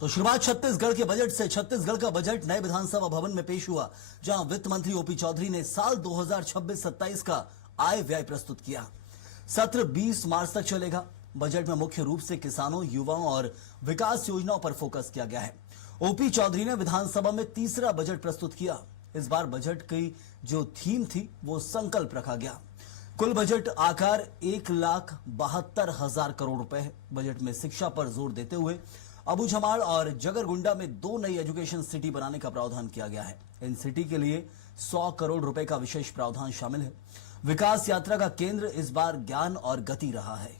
तो शुरुआत छत्तीसगढ़ के बजट से। छत्तीसगढ़ का बजट नए विधानसभा भवन में पेश हुआ, जहां वित्त मंत्री ओपी चौधरी ने साल 2026-27 का आय व्यय प्रस्तुत किया। सत्र 20 मार्च तक चलेगा। बजट में मुख्य रूप से किसानों, युवाओं और विकास योजनाओं पर फोकस किया गया है। ओपी चौधरी ने विधानसभा में तीसरा बजट प्रस्तुत किया। इस बार बजट की जो थीम थी वो संकल्प रखा गया। कुल बजट आकार 1,72,000 करोड़ रुपए है। बजट में शिक्षा पर जोर देते हुए अबूझमाड़ और जगरगुंडा में 2 नई एजुकेशन सिटी बनाने का प्रावधान किया गया है। इन सिटी के लिए 100 करोड़ रुपए का विशेष प्रावधान शामिल है। विकास यात्रा का केंद्र इस बार ज्ञान और गति रहा है।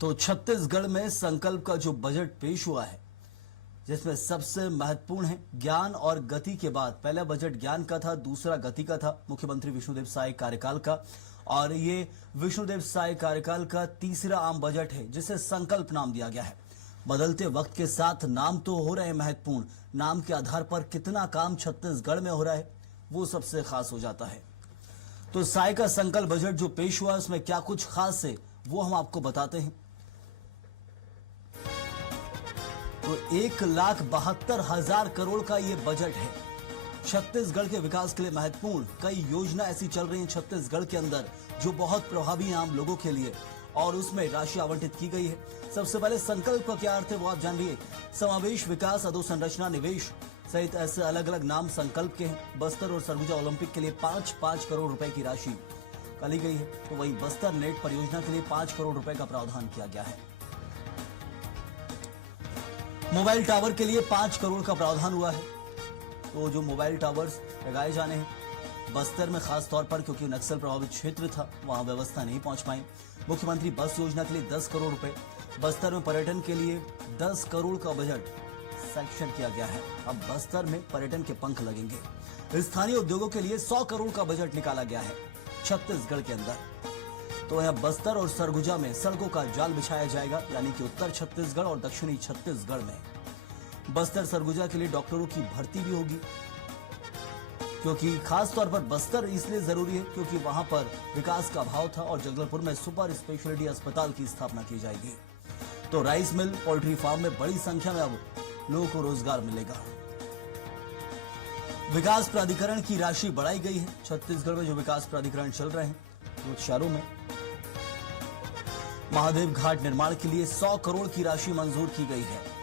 तो छत्तीसगढ़ में संकल्प का जो बजट पेश हुआ है, जिसमें सबसे महत्वपूर्ण है ज्ञान और गति के बाद पहला बजट ज्ञान का था, दूसरा गति का था, मुख्यमंत्री विष्णुदेव साय कार्यकाल का। और ये विष्णुदेव साय कार्यकाल का तीसरा आम बजट है, जिसे संकल्प नाम दिया गया है। बदलते वक्त के साथ नाम तो हो रहे हैं महत्वपूर्ण, नाम के आधार पर कितना काम छत्तीसगढ़ में हो रहा है वो सबसे खास हो जाता है। तो साय का संकल्प बजट जो पेश हुआ उसमें क्या कुछ खास है वो हम आपको बताते हैं। तो 1,72,000 करोड़ का ये बजट है। छत्तीसगढ़ के विकास के लिए महत्वपूर्ण कई योजना ऐसी चल रही हैं छत्तीसगढ़ के अंदर जो बहुत प्रभावी हैं आम लोगों के लिए, और उसमें राशि आवंटित की गई है। सबसे पहले संकल्प का क्या अर्थ है वो आप जानिए। समावेश, विकास, अधोसंरचना, निवेश सहित ऐसे अलग अलग नाम संकल्प के हैं। बस्तर और सरगुजा ओलंपिक के लिए 5-5 करोड़ रुपए की राशि डाली गई है। तो वहीं बस्तर नेट परियोजना के लिए 5 करोड़ रुपए का प्रावधान किया गया है। मोबाइल टावर के लिए 5 करोड़ का प्रावधान हुआ है। तो जो मोबाइल टावर्स लगाए जाने हैं बस्तर में, खास तौर पर क्योंकि नक्सल प्रभावित क्षेत्र था, वहां व्यवस्था नहीं पहुंच पाई। मुख्यमंत्री बस योजना के लिए 10 करोड़ रुपए। बस्तर में पर्यटन के लिए 10 करोड़ का बजट सैंक्शन किया गया है। अब बस्तर में पर्यटन के पंख लगेंगे। स्थानीय उद्योगों के लिए 100 करोड़ का बजट निकाला गया है छत्तीसगढ़ के अंदर। तो यहां बस्तर और सरगुजा में सड़कों का जाल बिछाया जाएगा, यानी कि उत्तर छत्तीसगढ़ और दक्षिणी छत्तीसगढ़ में बस्तर सरगुजा के लिए डॉक्टरों की भर्ती भी होगी। क्योंकि खास तौर पर बस्तर इसलिए जरूरी है क्योंकि वहां पर विकास का अभाव था और जगदलपुर में सुपर स्पेशलिटी अस्पताल की स्थापना की जाएगी। तो राइस मिल, पोल्ट्री फार्म में बड़ी संख्या में अब लोगों को रोजगार मिलेगा। विकास प्राधिकरण की राशि बढ़ाई गई है। छत्तीसगढ़ में जो विकास प्राधिकरण चल रहे हैं वो शहरों में महादेव घाट निर्माण के लिए 100 करोड़ की राशि मंजूर की गई है।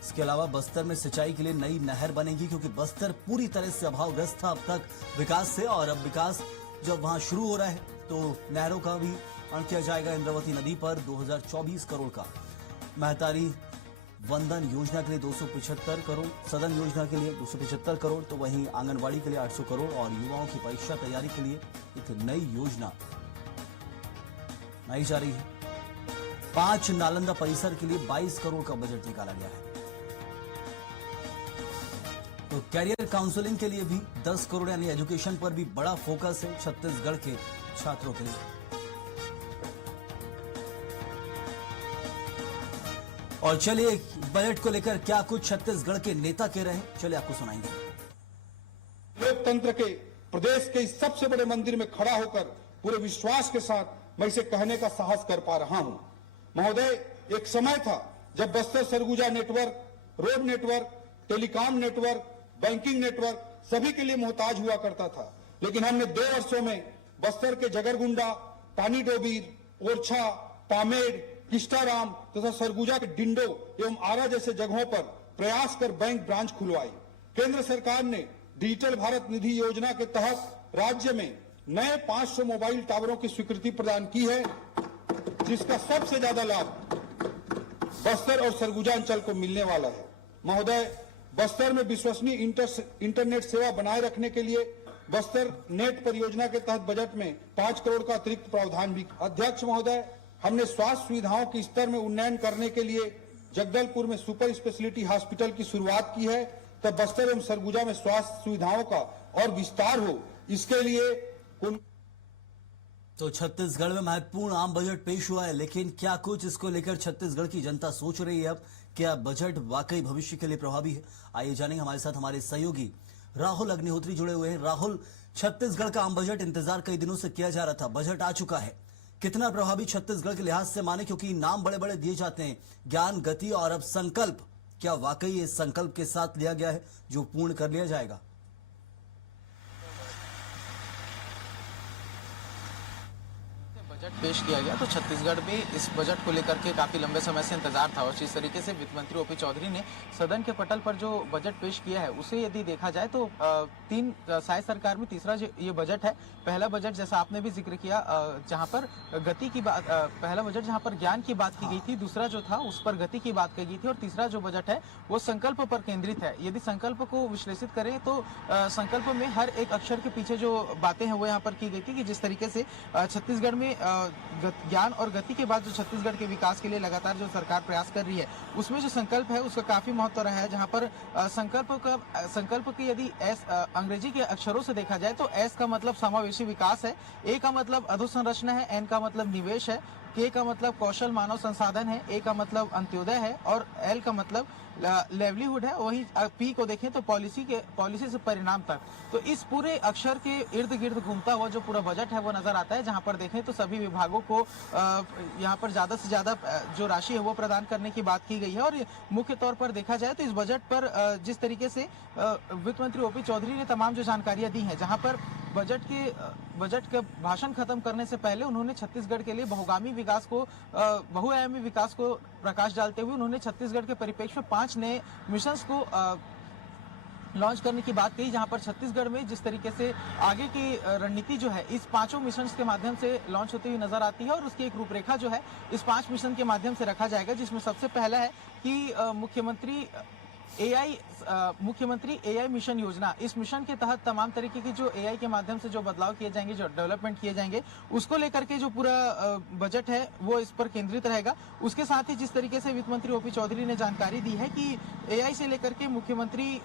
इसके अलावा बस्तर में सिंचाई के लिए नई नहर बनेगी, क्योंकि बस्तर पूरी तरह से अभावग्रस्त था अब तक विकास से, और अब विकास जब वहां शुरू हो रहा है तो नहरों का भी निर्माण किया जाएगा। इंद्रावती नदी पर 2024 करोड़ का, महतारी वंदन योजना के लिए 275 करोड़, सदन योजना के लिए 275 करोड़, तो वहीं आंगनबाड़ी के लिए 800 करोड़ और युवाओं की परीक्षा तैयारी के लिए एक नई योजना बनाई जा रही है। 5 नालंदा परिसर के लिए 22 करोड़ का बजट निकाला गया है। तो कैरियर काउंसलिंग के लिए भी 10 करोड़, यानी एजुकेशन पर भी बड़ा फोकस है छत्तीसगढ़ के छात्रों के लिए। और चलिए बजट को लेकर क्या कुछ छत्तीसगढ़ के नेता कह रहे हैं, चलिए आपको सुनाएंगे। लोकतंत्र के प्रदेश के इस सबसे बड़े मंदिर में खड़ा होकर पूरे विश्वास के साथ मैं इसे कहने का साहस कर पा रहा हूं। महोदय, एक समय था जब Bastar Surguja network, road network, telecom network, banking network सभी के लिए मोहताज हुआ करता था। लेकिन हमने 2 वर्षों में बस्तर के जगरगुंडा, पानीडोबीर, ओरछा, पामेड़, किस्टाराम तथा सरगुजा के डिंडो एवं आरा जैसे जगहों पर प्रयास कर बैंक ब्रांच खुलवाई। केंद्र सरकार ने डिजिटल भारत निधि योजना के तहत राज्य में नए 500 मोबाइल टावरों की स्वीकृति प्रदान की है, जिसका सबसे ज्यादा लाभ बस्तर और सरगुजा अंचल को मिलने वाला है। महोदय, बस्तर में विश्वसनीय इंटरनेट सेवा बनाए रखने के लिए बस्तर नेट परियोजना के तहत बजट में 5 करोड़ का अतिरिक्त प्रावधान भी। अध्यक्ष महोदय, हमने स्वास्थ्य सुविधाओं के स्तर में उन्नयन करने के लिए जगदलपुर में सुपर स्पेशलिटी हॉस्पिटल की शुरुआत की है, तब बस्तर एवं सरगुजा में स्वास्थ्य सुविधाओं का और विस्तार हो, इसके लिए तो छत्तीसगढ़ में महत्वपूर्ण आम बजट पेश हुआ है, लेकिन क्या कुछ इसको लेकर छत्तीसगढ़ की जनता सोच रही है। अब क्या बजट वाकई भविष्य के लिए प्रभावी है, आइए जानेंगे। हमारे साथ हमारे सहयोगी राहुल अग्निहोत्री जुड़े हुए हैं। राहुल, छत्तीसगढ़ का आम बजट इंतजार कई दिनों से किया जा रहा था। बजट आ चुका है। कितना प्रभावी छत्तीसगढ़ के लिहाज से माने, क्योंकि नाम बड़े बड़े दिए जाते हैं, ज्ञान, गति और अब संकल्प। क्या वाकई इस संकल्प के साथ लिया गया है जो पूर्ण कर लिया जाएगा? बजट पेश किया गया तो छत्तीसगढ़ में इस बजट को लेकर के काफी लंबे समय से इंतजार था और जिस तरीके से वित्त मंत्री ओपी चौधरी ने सदन के पटल पर जो बजट पेश किया है उसे यदि देखा जाए तो साय सरकार में तीसरा ये बजट है। पहला बजट जैसा आपने भी जिक्र किया जहां पर गति की बात, पहला बजट जहां पर ज्ञान की बात की गई थी, दूसरा जो था उस पर गति की बात की गई थी और तीसरा जो बजट है वो संकल्प पर केंद्रित है। यदि संकल्प को विश्लेषित करें तो संकल्प में हर एक अक्षर के पीछे जो बातें हैं वो यहाँ पर की गई थी कि जिस तरीके से छत्तीसगढ़ में ज्ञान और गति के बाद जो छत्तीसगढ़ के विकास के लिए लगातार जो सरकार प्रयास कर रही है उसमें जो संकल्प है उसका काफी महत्व रहा है। जहां पर संकल्प की यदि एस अंग्रेजी के अक्षरों से देखा जाए तो एस का मतलब समावेशी विकास है, ए का मतलब अधोसंरचना है, एन का मतलब निवेश है, के का मतलब कौशल मानव संसाधन है, ए का मतलब अंत्योदय है और एल का मतलब लेवलीहुड है। वहीं पी को देखें तो पॉलिसी से परिणाम तक। तो इस पूरे अक्षर के इर्द गिर्द घूमता हुआ जो पूरा बजट है वो नजर आता है। जहां पर देखें तो सभी विभागों को यहां पर ज्यादा से ज्यादा जो राशि है वो प्रदान करने की बात की गई है। और मुख्य तौर पर देखा जाए तो इस बजट पर जिस तरीके से वित्त मंत्री ओपी चौधरी ने तमाम जो जानकारियां दी है, जहां पर बजट का भाषण खत्म करने से पहले उन्होंने छत्तीसगढ़ के लिए बहुआयामी विकास को प्रकाश डालते हुए उन्होंने छत्तीसगढ़ के परिप्रेक्ष्य में 5 नए मिशंस को लॉन्च करने की बात कही। जहां पर छत्तीसगढ़ में जिस तरीके से आगे की रणनीति जो है इस 5 मिशंस के माध्यम से लॉन्च होती हुई नजर आती है और उसकी एक रूपरेखा जो है इस 5 मिशन के माध्यम से रखा जाएगा, जिसमें सबसे पहला है कि मुख्यमंत्री एआई मिशन योजना। इस मिशन के तहत तमाम तरीके की जो एआई के माध्यम से जो बदलाव किए जाएंगे, जो डेवलपमेंट किए जाएंगे, उसको लेकर के जो पूरा बजट है वो इस पर केंद्रित रहेगा। उसके साथ ही जिस तरीके से वित्त मंत्री ओपी चौधरी ने जानकारी दी है कि एआई से लेकर के मुख्यमंत्री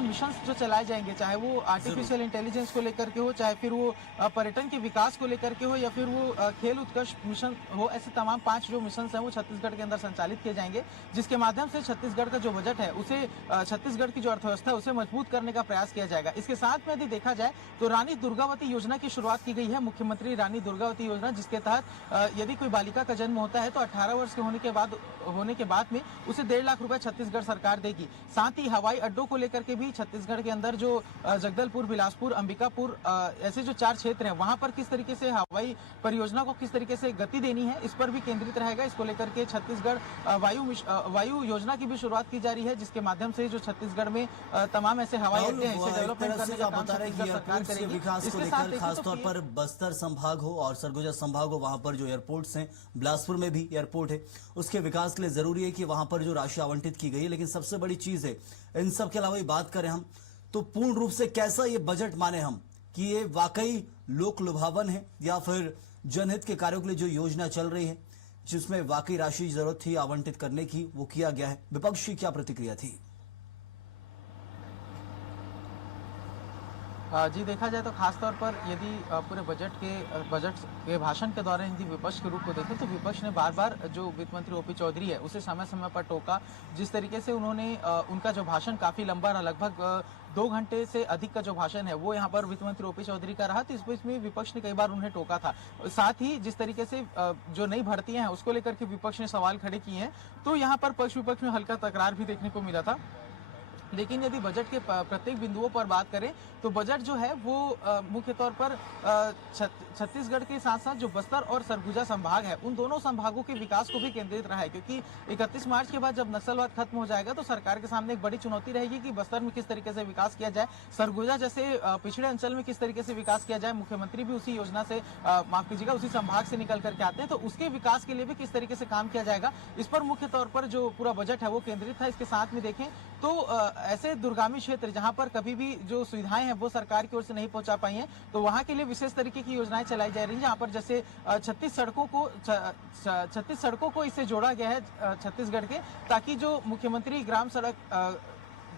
मिशन जो चलाए जाएंगे, चाहे वो आर्टिफिशियल इंटेलिजेंस को लेकर के हो, चाहे फिर वो पर्यटन के विकास को लेकर के हो, या फिर वो खेल उत्कर्ष मिशन हो, ऐसे तमाम 5 जो मिशन हैं वो छत्तीसगढ़ के अंदर संचालित किए जाएंगे, जिसके माध्यम से छत्तीसगढ़ का जो बजट है उसे छत्तीसगढ़ की जो अर्थव्यवस्था है उसे मजबूत करने का प्रयास किया जाएगा। इसके साथ में यदि देखा जाए तो रानी दुर्गावती योजना की शुरुआत की गई है, मुख्यमंत्री रानी दुर्गावती योजना, जिसके तहत यदि कोई बालिका का जन्म होता है तो 18 वर्ष के होने के बाद में उसे 1.5 लाख रुपए छत्तीसगढ़ सरकार देगी। साथ ही हवाई अड्डों को लेकर के भी छत्तीसगढ़ के अंदर जो जगदलपुर, बिलासपुर, अंबिकापुर ऐसे जो 4 क्षेत्र हैं वहां पर किस तरीके से हवाई परियोजना को किस तरीके से गति देनी है इस पर भी केंद्रित रहेगा। इसको लेकर के छत्तीसगढ़ वायु योजना की भी खासतौर की जा रही है, जिसके माध्यम से जो छत्तीसगढ़ में तमाम ऐसे हवाई अड्डे हैं इसे डेवलपमेंट करने का काम छत्तीसगढ़ सरकार करेगी। विकास को लेकर खासतौर पर बस्तर संभाग हो और सरगुजा संभाग हो, वहां पर जो एयरपोर्ट्स हैं, बिलासपुर में भी एयरपोर्ट है, उसके विकास के लिए जरूरी है कि वहां पर जो राशि आवंटित की गई है। लेकिन सबसे बड़ी चीज है, इन सब के अलावा बात करें हम तो पूर्ण रूप से कैसा ये बजट माने हम कि ये वाकई लोक लुभावन है या फिर जनहित के कार्यों के लिए जो योजना चल रही है जिसमें वाकई राशि की जरूरत थी आवंटित करने की, वो किया गया है। विपक्ष की क्या प्रतिक्रिया थी? जी, देखा जाए तो खासतौर पर यदि पूरे बजट के भाषण के दौरान यदि विपक्ष के रूप को देखें तो विपक्ष ने बार बार जो वित्त मंत्री ओपी चौधरी है उसे समय समय पर टोका। जिस तरीके से उन्होंने उनका जो भाषण काफी लंबा रहा, लगभग 2 घंटे से अधिक का जो भाषण है वो यहाँ पर वित्त मंत्री ओपी चौधरी का रहा, तो इस बीच में विपक्ष ने कई बार उन्हें टोका था। साथ ही जिस तरीके से जो नई भर्तियां हैं उसको लेकर के विपक्ष ने सवाल खड़े किए हैं, तो यहाँ पर पक्ष विपक्ष में हल्का तकरार भी देखने को मिला था। लेकिन यदि बजट के प्रत्येक बिंदुओं पर बात करें तो बजट जो है वो मुख्य तौर पर छत्तीसगढ़ के साथ साथ जो बस्तर और सरगुजा संभाग है उन दोनों संभागों के विकास को भी केंद्रित रहा है, क्योंकि 31 मार्च के बाद जब नक्सलवाद खत्म हो जाएगा तो सरकार के सामने एक बड़ी चुनौती रहेगी कि बस्तर में किस तरीके से विकास किया जाए, सरगुजा जैसे पिछड़े अंचल में किस तरीके से विकास किया जाए। मुख्यमंत्री भी उसी योजना से माफ कीजिएगा उसी संभाग से निकल करके आते हैं, तो उसके विकास के लिए भी किस तरीके से काम किया जाएगा, इस पर मुख्य तौर पर जो पूरा बजट है वो केंद्रित था। इसके साथ में देखें तो ऐसे दुर्गामी क्षेत्र जहां पर कभी भी जो सुविधाएं हैं वो सरकार की ओर से नहीं पहुंचा पाई हैं, तो वहां के लिए विशेष तरीके की योजनाएं चलाई जा रही हैं, जहां पर जैसे 36 सड़कों को इससे जोड़ा गया है छत्तीसगढ़ के, ताकि जो मुख्यमंत्री ग्राम सड़क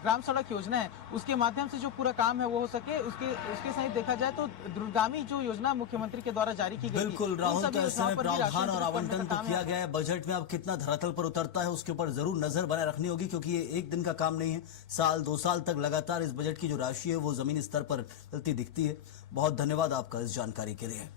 ग्राम सड़क योजना है उसके माध्यम से जो पूरा काम है वो हो सके, उसके सहित देखा जाए तो दूरगामी जो योजना मुख्यमंत्री के द्वारा जारी की गई थी, बिल्कुल उन राहुल, सभी तो ऐसे में योजनाओं पर भी प्रावधान राशि और अंतरित करने आवंटन का तो काम किया है। गया है। बजट में अब कितना धरातल पर उतरता है उसके ऊपर जरूर नजर बनाए रखनी होगी, क्योंकि ये एक दिन का काम नहीं है। साल 2 साल तक लगातार इस बजट की जो राशि है वो जमीनी स्तर पर चलती दिखती है। बहुत धन्यवाद आपका इस जानकारी के लिए।